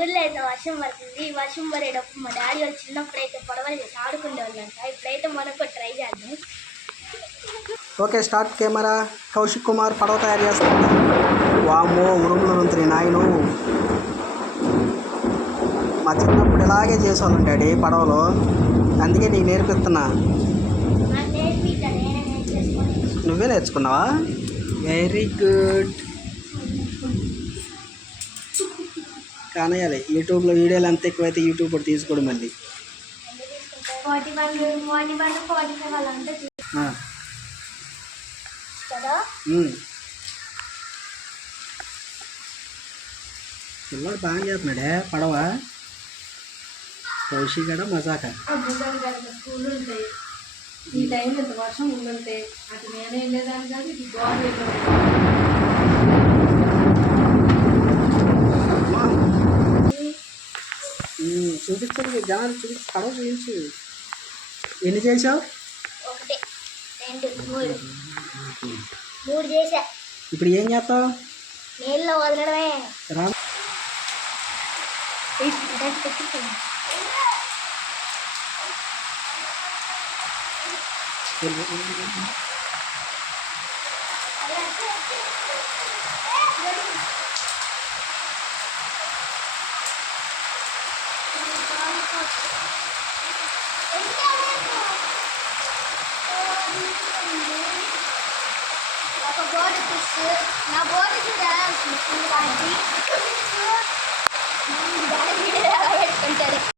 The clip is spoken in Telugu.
ఊర్లో అయితే వర్షం పడుతుంది. వర్షం పడేటప్పుడు మా డాడీ వాళ్ళు చిన్నప్పుడైతే పడవలు చేసి ఆడుకునే వాళ్ళంట. ఇప్పుడైతే మనకు ట్రై చేద్దాం. Okay, start camera. Kaushik Kumar పడవ తయారు చేస్తాడు. వామ్మో, ఉరుములు రుంతుని నాయను. మా చిన్నప్పుడు ఇలాగే చేసేవాళ్ళం డాడీ పడవలో, అందుకే నీకు నేర్పిస్తున్నా. నువ్వే నేర్చుకున్నావా? Very good. కానయ్యాలి యూట్యూబ్లో వీడియోలు అంత ఎక్కువైతే యూట్యూబ్ కూడా తీసుకోడు మళ్ళీ. పిల్లడు బాగా చేస్తున్నాడే పడవ. కౌశిక్ గడ మజాక. స్కూల్ ఉంటాయి ఈ టైంలో ఇంత వర్షం ఉందంటే అటు నేనే వెళ్ళేదాన్ని కాదు, ఇది గోడ చూపించండి జనాలు, పడవ చూపించు. ఎన్ని చేసావు? 1 2 3 చేసా. ఇప్పుడు ఏం చేస్తావు? నీళ్ళలో వదలడమే. రా. ఒక బోర్డు ఫిష్. నా బోర్డు చూడ ఎలా వస్తుంది?